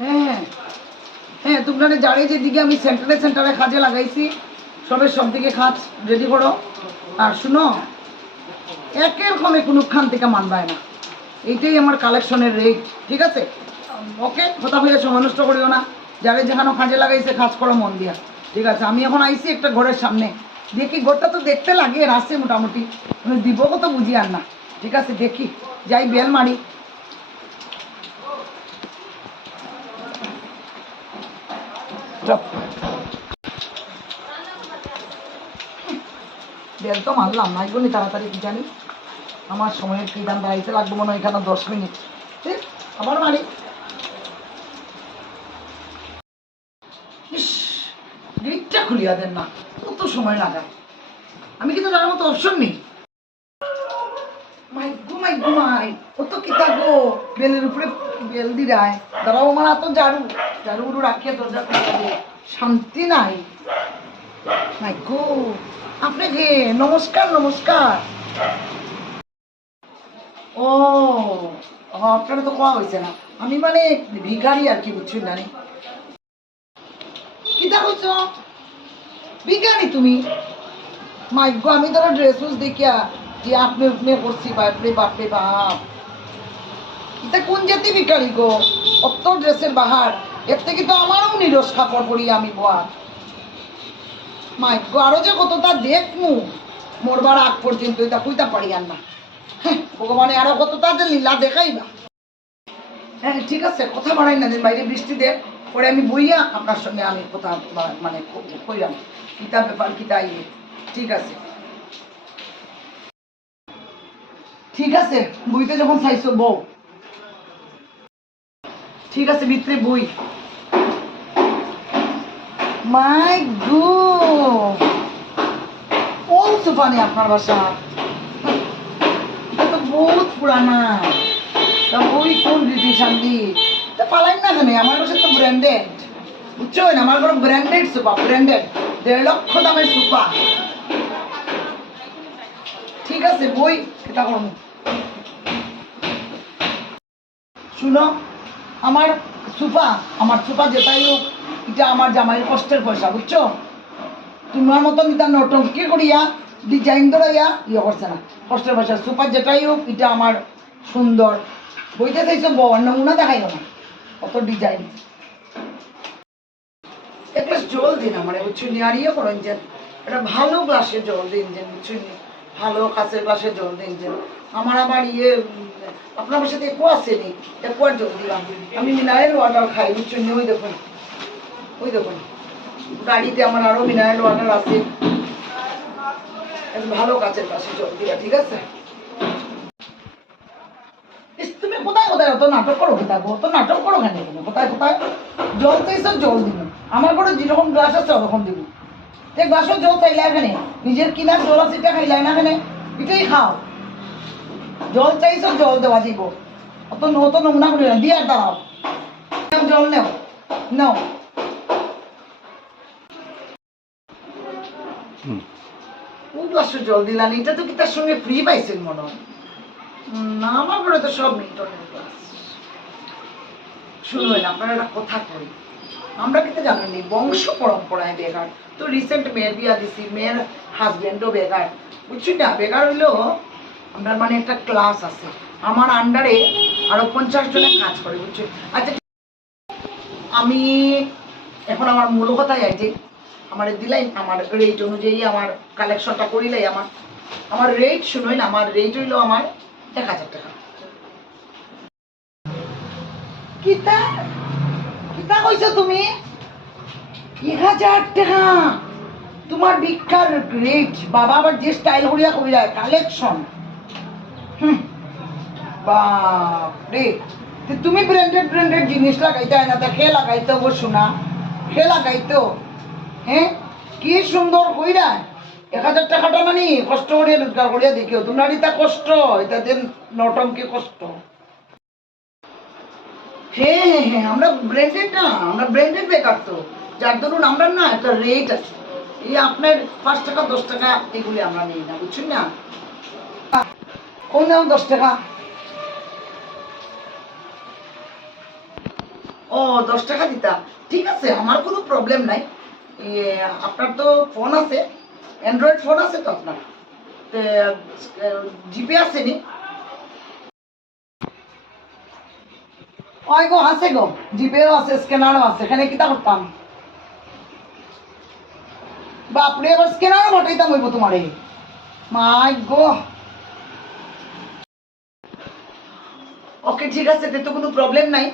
হ্যাঁ হ্যাঁ, তোমরা জানে যেদিকে আমি সেন্টারে কাজে লাগাইছি সব দিকে কাজ রেডি করো। আর শুনো, একের কমে কোনোখান থেকে মানবায় না, এইটাই আমার কালেকশনের রেট, ঠিক আছে? ওকে, কথা হইয়া সময় নষ্ট করিও না, যারে যেখানে কাজে লাগাইছে কাজ করো মন দিয়া, ঠিক আছে? আমি এখন আইছি একটা ঘরের সামনে, দেখি ঘরটা তো দেখতে লাগে আসছে মোটামুটি, দিব কত বুঝি আর না, ঠিক আছে? দেখি যাই বেল মারি। বেল তো মারলাম না, এগুলি তাড়াতাড়ি কি জানি আমার সময়ের কি দাম দাঁড়াইতে লাগবে মনে হয় এখানে 10 মিনিট, ঠিক? আবার মারি। ইস, গেটটা খুলিয়া দেন না, কত সময় লাগায়, আমি কিন্তু জানার মতো অপশন নেই। মাই কত কিতা গো, বেলের উপরে বেল দিরায়, দাঁড়াও আমার এত ঝাড়ু রাখিয়ে দরজা খুলে, শান্তি নাই। মাই গো, আপনাকে নমস্কার। ও আপনারা তো কোয়া হয়েছে না, আমি মানে ভিখারি আর কি, বুঝছেন জানি কিতা বলছ? ভিখারি তুমি? মাই গো, আমি ধরো ড্রেস দেখিয়া যে আপনি করছি, বাপরে বাপ, এটা কোন জাতি ভিখারি গো? অত ড্রেসের বাহার, এর থেকে তো আমারও নিরস কাপড় পরি আমি বোয়া। মাই গো, আরো যে কতটা দেখমু মরবার আগ পর্যন্ত, এটা কইতা পারি আর না। ভগবানে আরো কতটা যে লীলা দেখাইবা। হ্যাঁ ঠিক আছে, কথা বাড়াই না, দিন বাইরে বৃষ্টি দেখ, পরে আমি বইয়া আপনার সঙ্গে আমি কথা মানে কইলাম কিতা ব্যাপার, কিতা ইয়ে। ঠিক আছে বইতে যখন চাইছো বউ, ঠিক আছে ভিতরে বই। মাই গো, কোন সুপানি আপনার বাসা? এটা তো বহুত পুরানা, তা বই কোন রীতি শান্তি পালাই না কেন? আমার বাসা তো ব্র্যান্ডেড, বুঝছো না? আমার কোনো ব্র্যান্ডেড সুপা, ব্র্যান্ডেড 1.5 লক্ষ দামের সুপা। ঠিক আছে বই, এটা করুন। শুনো, আমার সুপা যেটাই হোক, এটা আমার জামাইয়ের কষ্টের পয়সা, বুঝছো? তোমার মতন এটা নটঙ্কি করিয়া ডিজাইন ধরাইয়া ইয়ে করছে না, কষ্টের পয়সা। সুপার যেটাই হোক, এটা আমার সুন্দর। বইতে চাইছো বউ, নমুনা দেখাইও না, কত ডিজাইন। এক গ্লাস জল দিন আমার, বুঝছো? আর ইয়ে করো ইঞ্জেন, একটা ভালো গ্লাসে জল দিন যে, বুঝছো? ভালো কাঁচের গ্লাসে জল দিন যে। আমার ইয়ে আপনার সাথে একু আসেনি, একু আর জল দিলাম। আমি মিনারেল ওয়াটার খাই, বুঝছো? ওই দেখুন গাড়িতে আমার আরো মিনারেল ওয়াটার আছে, ভালো কাঁচের গ্লাসে জল দিলা, ঠিক আছে? তুমি কোথায় অত নাটক করো? অত নাটক করো কেন? কোথায় জল চাইছো, জল দিব। আমার ঘরে যেরকম গ্লাস আছে ওরকম দিব, এই গ্লাসও জল চাইলে এখানে, নিজের কিনার জল আছে এটা খাইলাই না এখানে, এটাই খাও। জল চাইছো, জল দেওয়া দিব, অত নমুনা করি না, দিয়ে দাও জল, নেও। কোন গ্লাসে জল দিলাম? এটা তো কি তার সঙ্গে ফ্রি পাইছেন মনে হয় না? আমার ঘরে তো সব মিল্টনের গ্লাস। শুনবেন, আপনারা একটা কথা কই, আমরা কিন্তু জানেন বংশ পরম্পরায় বেগার, তো রিসেন্ট মেয়ের বিয়া দিছি, মেয়ের হাজবেন্ডও বেগার, বুঝছি না? বেগার হইলেও আমরা মানে একটা ক্লাস আছে, আমার আন্ডারে আরো 50 জনের কাজ করে, বুঝছি? আচ্ছা, আমি এখন আমার মূল কথাই আছে, আমার দিলাই আমার রেট অনুযায়ী আমার কালেকশনটা করিলাই, আমার রেট শুনোই না, আমার রেট হইলো আমার 1000 টাকা। কিতা কিতা কইছো তুমি? 1000 টাকা তোমার ভিক্ষার রেট? বাবা আবার যে স্টাইল করিয়া করিয়া কালেকশন, বাপরে! তুমি ব্র্যান্ডেড জিনিস লাগাইতে হয় না, তা খে লাগাইতে অবশ্য না, খে লাগাইতো। হ্যাঁ কি সুন্দর কইরা 1000 টাকাটা মানে কষ্ট করিয়া রোজগার করিয়া দেখিও, তোমরা এটা কষ্ট, এটা যে নটঙ্কি কষ্ট। হ্যাঁ, আমরা ব্র্যান্ডেড না, আমরা ব্র্যান্ডেড বেকার, তো যার ধরুন আমরা না একটা রেট আছে, এই আপনার 5 টাকা 10 টাকা এগুলি আমরা নিই না, বুঝছেন না? কোন দাম 10 টাকা? ও 10 টাকা দিতা, ঠিক আছে, আমার কোনো প্রবলেম নাই। আপনার তো ফোন আছে, অ্যান্ড্রয়েড ফোন আছে তো আপনার, জিপে আছে নি? ওই গো আছে গো, জিপেও আছে, স্ক্যানারও আছে, এখানে কিতা করতাম বাপরে, আবার স্ক্যানারও ঘটাইতাম হইব তোমারে, মাই গো। ওকে ঠিক আছে, এতে তো কোনো প্রবলেম নাই।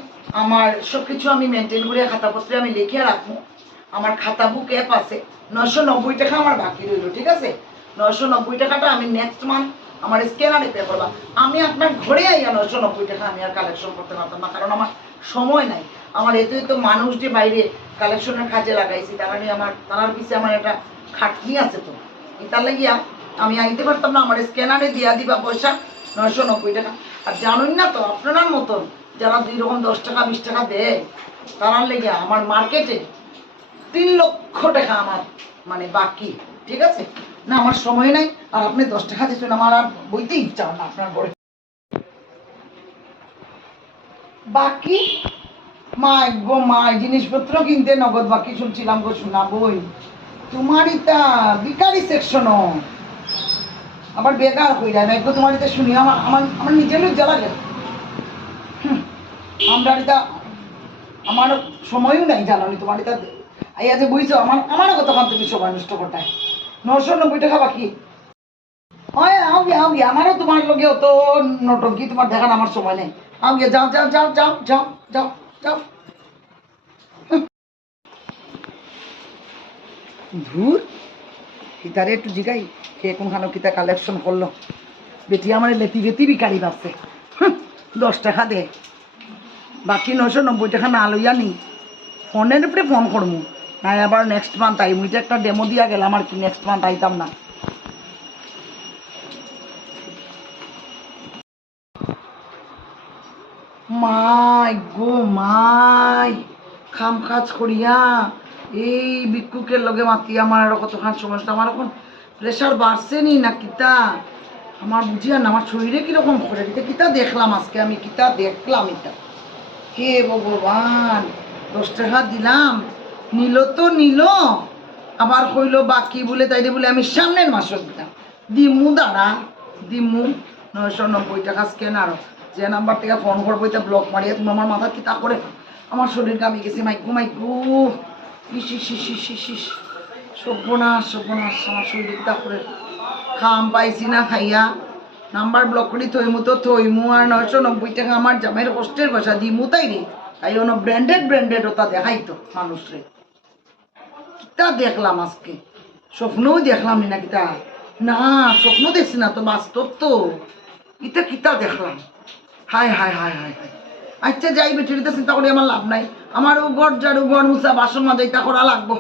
আমার সব কিছু আমি মেনটেন করে খাতাপত্রে আমি লিখে রাখবো। আমার খাতা বুক অ্যাপ আছে, 990 টাকা আমার বাকি রইল, ঠিক আছে? 990 টাকাটা আমি নেক্সট মান্থ আমার স্ক্যানারে পে করবা। আমি আপনার ঘরে আইয়া 990 টাকা আমি আর কালেকশন করতে পারতাম না, কারণ আমার সময় নাই। আমার এতই তো মানুষ যে বাইরে কালেকশনের কাজে লাগাইছি, তার মানে আমার তার পিছিয়ে আমার একটা খাটনি আছে, তো তার লাগিয়া আমি আইতে পারতাম না। আমার স্ক্যানারে দিয়া দিবা পয়সা 990 টাকা। আর জানুন না তো, আপনার মতন যারা 2 রকম 10 টাকা 20 টাকা দেয়, তার লেগে আমার মার্কেটে 3 লক্ষ টাকা আমার মানে বাকি, ঠিক আছে? না আমার সময় নাই, আর আপনি 10 টাকা দিচ্ছেন, আমার আর বইতে ইচ্ছা না আপনার বই বাকি। মাই গো মাই, জিনিসপত্র কিনতে নগদ বাকি শুনছিলাম গো, শোনা বই তোমার ইটা বিকারি সেকশনও আবার বেকার হয়ে যায় না একটু, তোমার এটা শুনি আমার আমার আমার নিজের লজ্জা লাগে। আমরা এটা আমার সময়ও নাই, জানো নি তোমার এটা আইয়া যে বুঝছো, আমারও কতক্ষণ তুমি সময় নষ্ট করতায়। 990 টাকা বাকি, হয় আও গিয়া আমারও তোমার লগে অত নটকি তোমার দেখার আমার সময় নেই। আও গিয়া, যাও যাও যাও যাও যাও যাও যাও। ধুর, কিতারে একটু জিগাই কে কোনখানো কিতা কালেকশন করলো, বেটি আমার লেতি বেতি বিকারি পাচ্ছে। 10 টাকা দে, বাকি 990 টাকা না লইয়া নি, ফোনের উপরে ফোন করবো না, আবার নেক্সট মান্থ আই। মুই তো একটা ডেমো দিয়া গেলাম আর কি, নেক্সট মান্থ আইতাম না। মাই গো মাই, খাম কাজ করিয়া এই ভিক্ষুকের লগে মাতি আমার আরো কতখান সমস্যা। আমার এখন প্রেশার বাড়ছে নি না কিতা, আমার বুঝিয়া না আমার শরীরে কিরকম করে দিতে। কিতা দেখলাম আজকে আমি, কিতা দেখলাম এটা, হে ভগবান। 10 টাকা দিলাম, নিল তো নিল, আবার কইল বাকি বলে, তাইলে বলে আমি সামনের মাসও দিতাম। দিমু দাঁড়া, দিমু 990 টাকা স্ক্যানারও, যে নাম্বার থেকে ফোন করবো এটা ব্লক মারিয়া তুমি আমার মাথা কিতা করে, আমার শরীর কামি গেছে, মাইকু মাইকু, ইস ইস ইস ইস ইস ইস, সর্বনাশ সর্বনাশ, আমার শরীর কিতা করে, খাম পাইছি না খাইয়া, নাম্বার ব্লক করি থইমু তো থইমু, আর 990 টাকা আমার জামের কষ্টের পয়সা দিমু, তাই রে তাই অন্য ব্র্যান্ডেড ওটা দেখাই তো মানুষরে। কিতা দেখলাম আজকে, স্বপ্নও দেখলাম না কিতা, না স্বপ্ন দেখছি না তো, বাস্তব তো ইটা কিতা দেখলাম। হায় হায় হায় হায় হায়, আচ্ছা যাই বেটিতে চিন্তা করি আমার লাভ নাই, আমারও ঘর ঝাড়ু ঘর মুছা বাসন মাজা ইটা করা লাগবো।